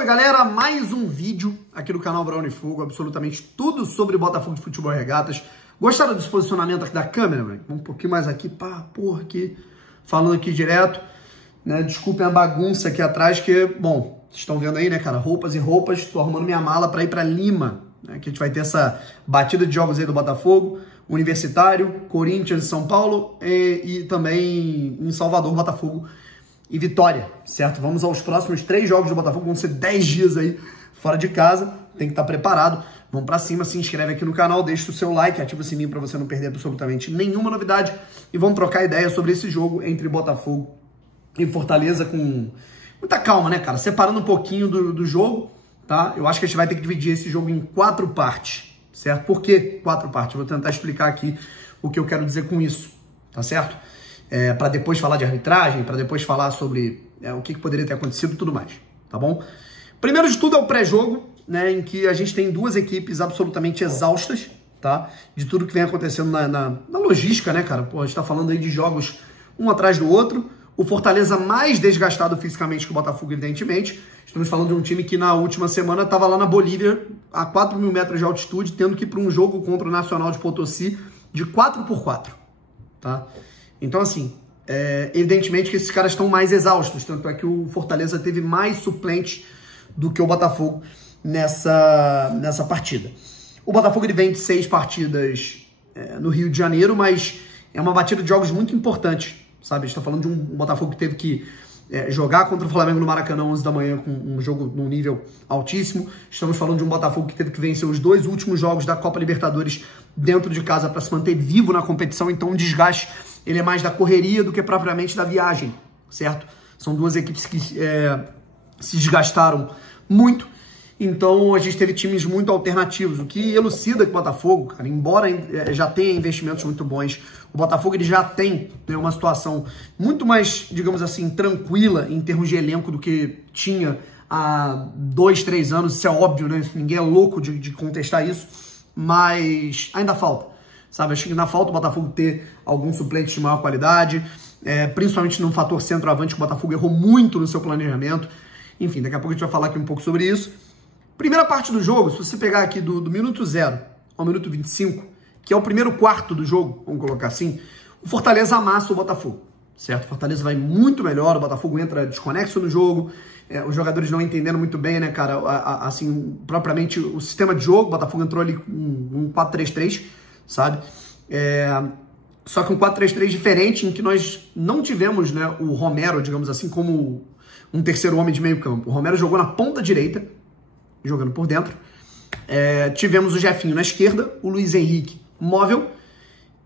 Salve galera, mais um vídeo aqui no canal Brown e Fogo, absolutamente tudo sobre Botafogo de Futebol e Regatas. Gostaram desse posicionamento aqui da câmera, velho? Um pouquinho mais aqui, aqui, falando aqui direto, né? Desculpem a bagunça aqui atrás, que, bom, vocês estão vendo aí, né, cara, roupas e roupas, tô arrumando minha mala para ir para Lima, né, que a gente vai ter essa batida de jogos aí do Botafogo, Universitário, Corinthians, São Paulo e também em Salvador, Botafogo e Vitória, certo? Vamos aos próximos 3 jogos do Botafogo, vão ser 10 dias aí fora de casa, tem que estar preparado. Vamos pra cima, se inscreve aqui no canal, deixa o seu like, ativa o sininho pra você não perder absolutamente nenhuma novidade e vamos trocar ideia sobre esse jogo entre Botafogo e Fortaleza com muita calma, né, cara? Separando um pouquinho do jogo, tá? Eu acho que a gente vai ter que dividir esse jogo em 4 partes, certo? Por que 4 partes? Eu vou tentar explicar aqui o que eu quero dizer com isso, tá certo? Para depois falar de arbitragem, para depois falar sobre o que poderia ter acontecido e tudo mais, tá bom? Primeiro de tudo é o pré-jogo, né, em que a gente tem 2 equipes absolutamente exaustas, tá? De tudo que vem acontecendo na logística, né, cara? Pô, a gente tá falando aí de jogos um atrás do outro, o Fortaleza mais desgastado fisicamente que o Botafogo, evidentemente. Estamos falando de um time que na última semana estava lá na Bolívia, a 4.000 metros de altitude, tendo que ir para um jogo contra o Nacional de Potosí de 4x4, tá? Então, assim, evidentemente que esses caras estão mais exaustos, tanto é que o Fortaleza teve mais suplentes do que o Botafogo nessa partida. O Botafogo ele vem de 6 partidas no Rio de Janeiro, mas é uma batida de jogos muito importante, sabe? A gente está falando de um Botafogo que teve que jogar contra o Flamengo no Maracanã 11 da manhã com um jogo num nível altíssimo. Estamos falando de um Botafogo que teve que vencer os 2 últimos jogos da Copa Libertadores dentro de casa para se manter vivo na competição, então o desgaste ele é mais da correria do que propriamente da viagem, certo? São 2 equipes que se desgastaram muito, então a gente teve times muito alternativos, o que elucida que o Botafogo, cara, embora já tenha investimentos muito bons, o Botafogo ele já tem, né, uma situação muito mais, digamos assim, tranquila em termos de elenco do que tinha há 2, 3 anos, isso é óbvio, né? Ninguém é louco de contestar isso, mas ainda falta. Sabe, acho que ainda falta o Botafogo ter algum suplente de maior qualidade, principalmente no fator centroavante, que o Botafogo errou muito no seu planejamento. Enfim, daqui a pouco a gente vai falar aqui um pouco sobre isso. Primeira parte do jogo, se você pegar aqui do minuto 0 ao minuto 25, que é o primeiro quarto do jogo, vamos colocar assim, o Fortaleza amassa o Botafogo, certo? O Fortaleza vai muito melhor, o Botafogo entra desconexo no jogo, os jogadores não entendendo muito bem, né, cara, assim, propriamente o sistema de jogo. O Botafogo entrou ali com um 4-3-3, sabe? Só que um 4-3-3 diferente, em que nós não tivemos, né, o Romero, digamos assim, como um terceiro homem de meio campo. O Romero jogou na ponta direita, jogando por dentro. Tivemos o Jefinho na esquerda, o Luiz Henrique móvel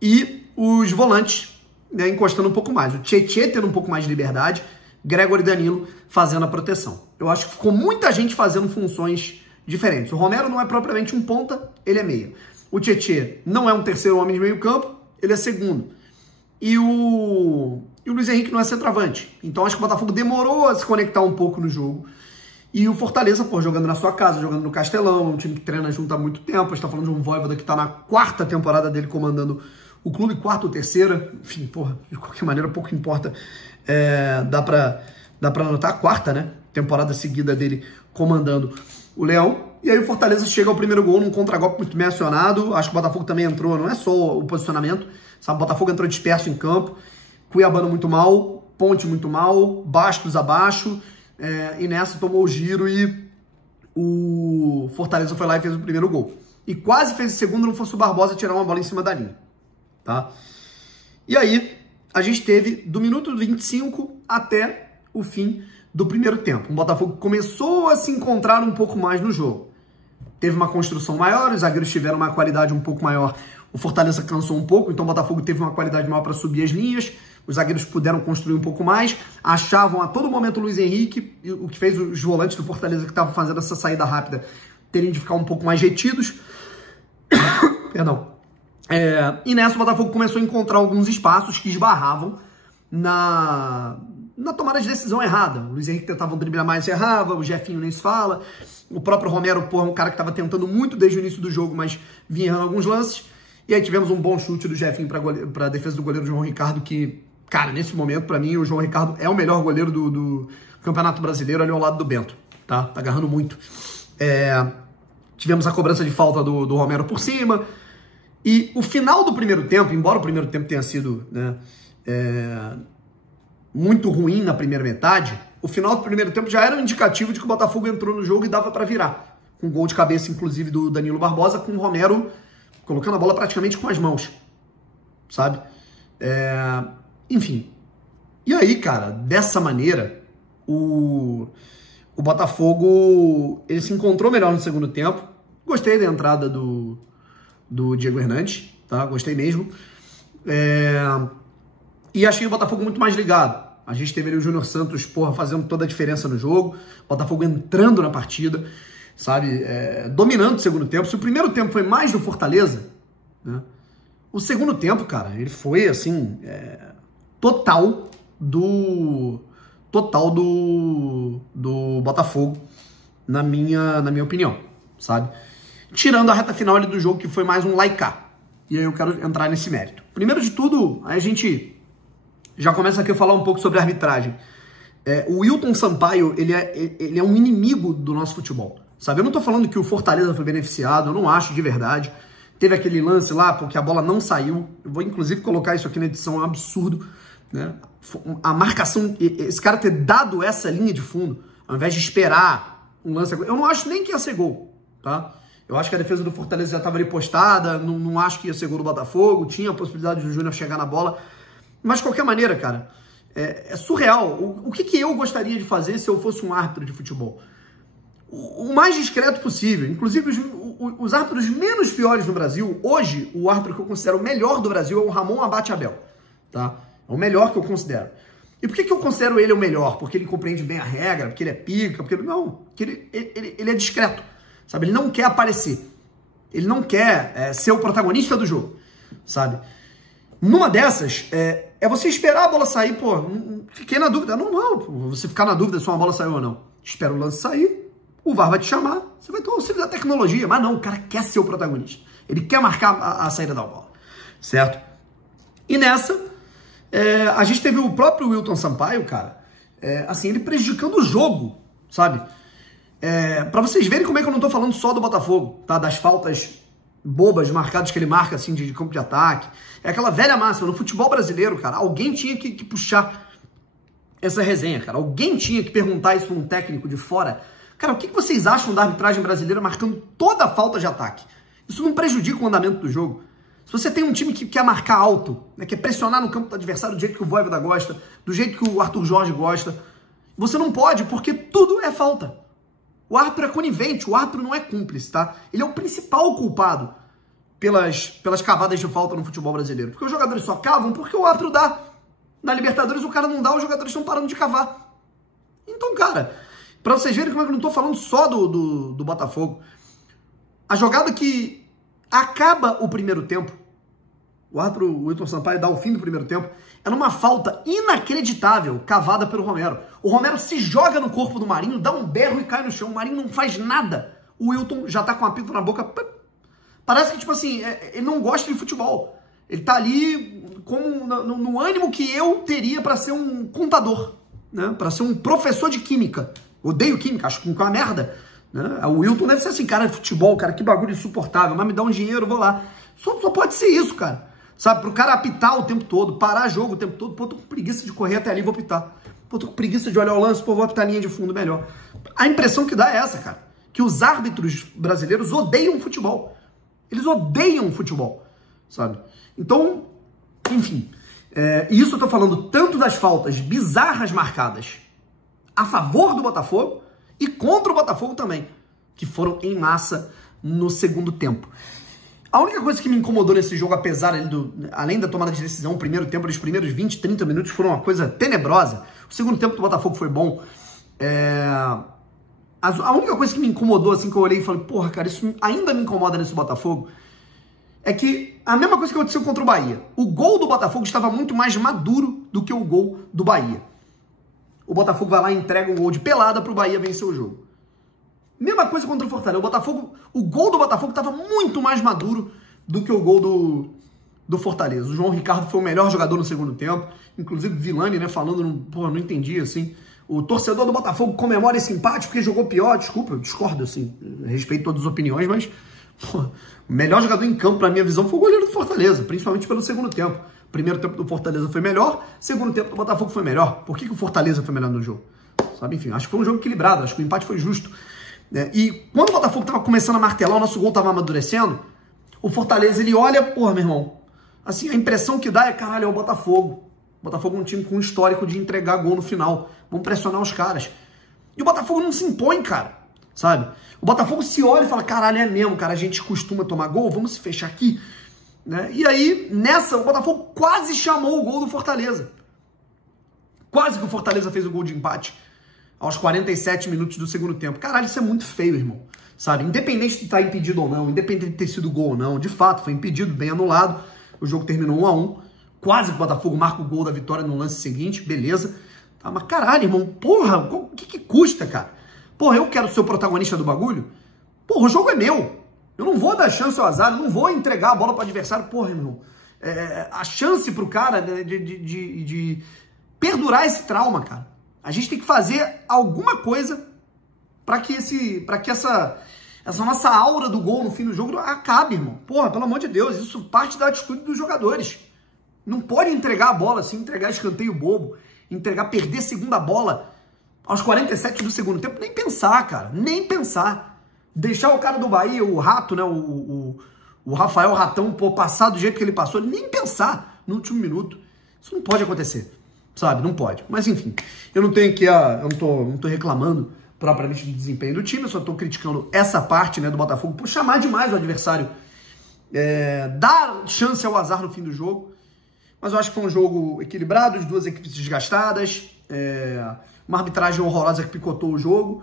e os volantes, né, encostando um pouco mais. O Tietê tendo um pouco mais de liberdade, Gregor e Danilo fazendo a proteção. Eu acho que ficou muita gente fazendo funções diferentes. O Romero não é propriamente um ponta, ele é meia. O Tietê não é um terceiro homem de meio campo, ele é segundo. E o Luiz Henrique não é centroavante. Então acho que o Botafogo demorou a se conectar um pouco no jogo. E o Fortaleza, pô, jogando na sua casa, jogando no Castelão, um time que treina junto há muito tempo. A gente tá falando de um Vojvoda que tá na 4ª temporada dele comandando o clube, 4ª ou 3ª. Enfim, porra, de qualquer maneira, pouco importa. Dá pra anotar a 4ª, né? Temporada seguida dele comandando o Leão. E aí o Fortaleza chega ao primeiro gol num contra-golpe muito bem acionado. Acho que o Botafogo também entrou, não é só o posicionamento, sabe? O Botafogo entrou disperso em campo, Cuiabano muito mal, Ponte muito mal, Bastos abaixo, e nessa tomou o giro e o Fortaleza foi lá e fez o primeiro gol. E quase fez o segundo, não fosse o Barbosa tirar uma bola em cima da linha, tá? E aí a gente teve do minuto 25 até o fim do primeiro tempo. O Botafogo começou a se encontrar um pouco mais no jogo. Teve uma construção maior, os zagueiros tiveram uma qualidade um pouco maior, o Fortaleza cansou um pouco, então o Botafogo teve uma qualidade maior para subir as linhas, os zagueiros puderam construir um pouco mais, achavam a todo momento o Luiz Henrique, o que fez os volantes do Fortaleza que estavam fazendo essa saída rápida terem de ficar um pouco mais retidos. Perdão. E nessa o Botafogo começou a encontrar alguns espaços que esbarravam na tomada de decisão errada. O Luiz Henrique tentava um drible a mais e errava, o Jefinho nem se fala. O próprio Romero, porra, um cara que estava tentando muito desde o início do jogo, mas vinha errando alguns lances. E aí tivemos um bom chute do Jefinho para a defesa do goleiro João Ricardo, que, cara, nesse momento, para mim, o João Ricardo é o melhor goleiro do Campeonato Brasileiro ali ao lado do Bento. tá? Tá agarrando muito. Tivemos a cobrança de falta do Romero por cima. E o final do primeiro tempo, embora o primeiro tempo tenha sido, né, muito ruim na primeira metade, o final do primeiro tempo já era um indicativo de que o Botafogo entrou no jogo e dava para virar. Com gol de cabeça, inclusive, do Danilo Barbosa, com o Romero colocando a bola praticamente com as mãos, sabe? Enfim. E aí, cara, dessa maneira, o Botafogo, ele se encontrou melhor no segundo tempo. Gostei da entrada do Diego Hernandes, tá? Gostei mesmo. E achei o Botafogo muito mais ligado. A gente teve ali o Júnior Santos, fazendo toda a diferença no jogo. Botafogo entrando na partida, sabe? Dominando o segundo tempo. Se o primeiro tempo foi mais do Fortaleza, né? O segundo tempo, cara, ele foi, assim, total do Botafogo, na minha opinião, sabe? Tirando a reta final ali do jogo, que foi mais um laicar. E aí eu quero entrar nesse mérito. Primeiro de tudo, a gente já começa aqui a falar um pouco sobre a arbitragem. O Wilton Sampaio, ele é um inimigo do nosso futebol, sabe? Eu não tô falando que o Fortaleza foi beneficiado, eu não acho de verdade. Teve aquele lance lá, porque a bola não saiu. Eu vou, inclusive, colocar isso aqui na edição, é um absurdo, né? A marcação, esse cara ter dado essa linha de fundo, ao invés de esperar um lance... Eu não acho nem que ia ser gol, tá? Eu acho que a defesa do Fortaleza já estava ali postada, não acho que ia ser gol do Botafogo, tinha a possibilidade do Júnior chegar na bola. Mas, de qualquer maneira, cara, é surreal. O que eu gostaria de fazer se eu fosse um árbitro de futebol? O mais discreto possível. Inclusive, os árbitros menos piores no Brasil, hoje, o árbitro que eu considero o melhor do Brasil é o Ramon Abate Abel, tá? É o melhor que eu considero. E por que eu considero ele o melhor? Porque ele compreende bem a regra, porque ele é pica, porque ele... Não, porque ele é discreto, sabe? Ele não quer aparecer. Ele não quer ser o protagonista do jogo, sabe? Numa dessas, é você esperar a bola sair, fiquei na dúvida. Não, você ficar na dúvida se uma bola saiu ou não. Espera o lance sair, o VAR vai te chamar, você vai ter o auxílio da tecnologia. Mas não, o cara quer ser o protagonista. Ele quer marcar a saída da bola, certo? E nessa... a gente teve o próprio Wilton Sampaio, cara, assim, ele prejudicando o jogo, sabe? Pra vocês verem como é que eu não tô falando só do Botafogo, tá? Das faltas bobas marcadas que ele marca, assim, de campo de ataque. É aquela velha máxima, no futebol brasileiro, cara, alguém tinha que puxar essa resenha, cara. Alguém tinha que perguntar isso pra um técnico de fora. Cara, o que vocês acham da arbitragem brasileira marcando toda a falta de ataque? Isso não prejudica o andamento do jogo? Se você tem um time que quer marcar alto, né, quer pressionar no campo do adversário do jeito que o Vojvoda gosta, do jeito que o Arthur Jorge gosta, você não pode, porque tudo é falta. O árbitro é conivente, o árbitro não é cúmplice, tá? Ele é o principal culpado pelas cavadas de falta no futebol brasileiro. Porque os jogadores só cavam porque o árbitro dá. Na Libertadores o cara não dá, os jogadores estão parando de cavar. Então, cara, pra vocês verem como é que eu não tô falando só do Botafogo, a jogada que acaba o primeiro tempo, o árbitro Wilton Sampaio dá o fim do primeiro tempo, é numa falta inacreditável cavada pelo Romero. O Romero se joga no corpo do Marinho, dá um berro e cai no chão. O Marinho não faz nada. O Wilton já tá com um apito na boca. Parece que, tipo assim, ele não gosta de futebol. Ele tá ali no ânimo que eu teria para ser um contador, né? Para ser um professor de química. Odeio química, acho que é uma merda. Né? O Wilton deve ser assim, cara, de futebol, cara, que bagulho insuportável, mas me dá um dinheiro, eu vou lá. Só pode ser isso, cara. Sabe, pro cara apitar o tempo todo, parar jogo o tempo todo, tô com preguiça de correr até ali, vou apitar. Tô com preguiça de olhar o lance, vou apitar a linha de fundo melhor. A impressão que dá é essa, cara, que os árbitros brasileiros odeiam futebol. Eles odeiam futebol, sabe? Então, enfim, isso eu tô falando tanto das faltas bizarras marcadas a favor do Botafogo e contra o Botafogo também, que foram em massa no segundo tempo. A única coisa que me incomodou nesse jogo, além da tomada de decisão, o primeiro tempo, os primeiros 20, 30 minutos foram uma coisa tenebrosa. O segundo tempo do Botafogo foi bom. A única coisa que me incomodou, assim, que eu olhei e falei, porra, cara, isso ainda me incomoda nesse Botafogo, é que a mesma coisa que aconteceu contra o Bahia. O gol do Botafogo estava muito mais maduro do que o gol do Bahia. O Botafogo vai lá e entrega um gol de pelada pro Bahia vencer o jogo. Mesma coisa contra o Fortaleza. O gol do Botafogo estava muito mais maduro do que o gol do Fortaleza. O João Ricardo foi o melhor jogador no segundo tempo. Inclusive, Vilani, né, falando, não entendi, assim. o torcedor do Botafogo comemora esse empate porque jogou pior. Desculpa, eu discordo, assim, respeito todas as opiniões, mas pô, o melhor jogador em campo, na minha visão, foi o goleiro do Fortaleza, principalmente pelo segundo tempo. O primeiro tempo do Fortaleza foi melhor, segundo tempo do Botafogo foi melhor. Por que o Fortaleza foi melhor no jogo? Sabe, enfim, acho que foi um jogo equilibrado, acho que o empate foi justo. E quando o Botafogo tava começando a martelar, o nosso gol tava amadurecendo, o Fortaleza, ele olha, porra, meu irmão, assim, a impressão que dá é, caralho, é o Botafogo. O Botafogo é um time com um histórico de entregar gol no final. Vamos pressionar os caras. E o Botafogo não se impõe, cara, sabe? O Botafogo se olha e fala, caralho, é mesmo, cara, a gente costuma tomar gol, vamos se fechar aqui. Né? E aí, nessa, o Botafogo quase chamou o gol do Fortaleza. Quase que o Fortaleza fez o gol de empate aos 47 minutos do segundo tempo. Caralho, isso é muito feio, irmão. Sabe? Independente de estar impedido ou não, independente de ter sido gol ou não, de fato, foi impedido, bem anulado. O jogo terminou 1-1. Quase que o Botafogo marca o gol da vitória no lance seguinte, beleza. Tá, mas caralho, irmão, porra, o que custa, cara? Porra, eu quero ser o protagonista do bagulho? Porra, o jogo é meu. Eu não vou dar chance ao azar, eu não vou entregar a bola pro adversário. Porra, irmão, a chance pro cara de perdurar esse trauma, cara. A gente tem que fazer alguma coisa para que essa nossa aura do gol no fim do jogo acabe, irmão. Porra, pelo amor de Deus, isso parte da atitude dos jogadores. Não pode entregar a bola assim, entregar escanteio bobo, perder segunda bola aos 47 do segundo tempo. Nem pensar, cara, nem pensar. Deixar o cara do Bahia, o Rato, né, o Rafael Ratão, pô, passar do jeito que ele passou, nem pensar no último minuto. Isso não pode acontecer, sabe? Não pode. Mas enfim, eu não tenho aqui eu não tô reclamando propriamente do desempenho do time, eu só tô criticando essa parte, né, do Botafogo por chamar demais o adversário, dar chance ao azar no fim do jogo. Mas eu acho que foi um jogo equilibrado, as duas equipes desgastadas, uma arbitragem horrorosa que picotou o jogo,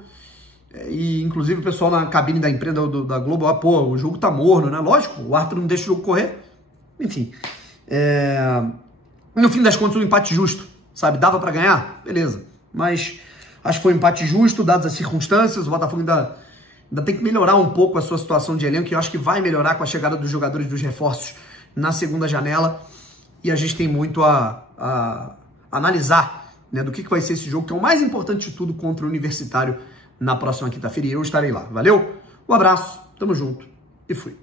e inclusive o pessoal na cabine da imprensa da Globo, pô, o jogo tá morno, né? Lógico, o árbitro não deixa o jogo correr. Enfim, no fim das contas, um empate justo, sabe? Dava pra ganhar? Beleza. Mas acho que foi um empate justo, dadas as circunstâncias. O Botafogo ainda tem que melhorar um pouco a sua situação de elenco, que eu acho que vai melhorar com a chegada dos jogadores, dos reforços na segunda janela. E a gente tem muito a analisar, né, do que vai ser esse jogo, que é o mais importante de tudo, contra o Universitário na próxima quinta-feira. E eu estarei lá. Valeu? Um abraço, tamo junto e fui.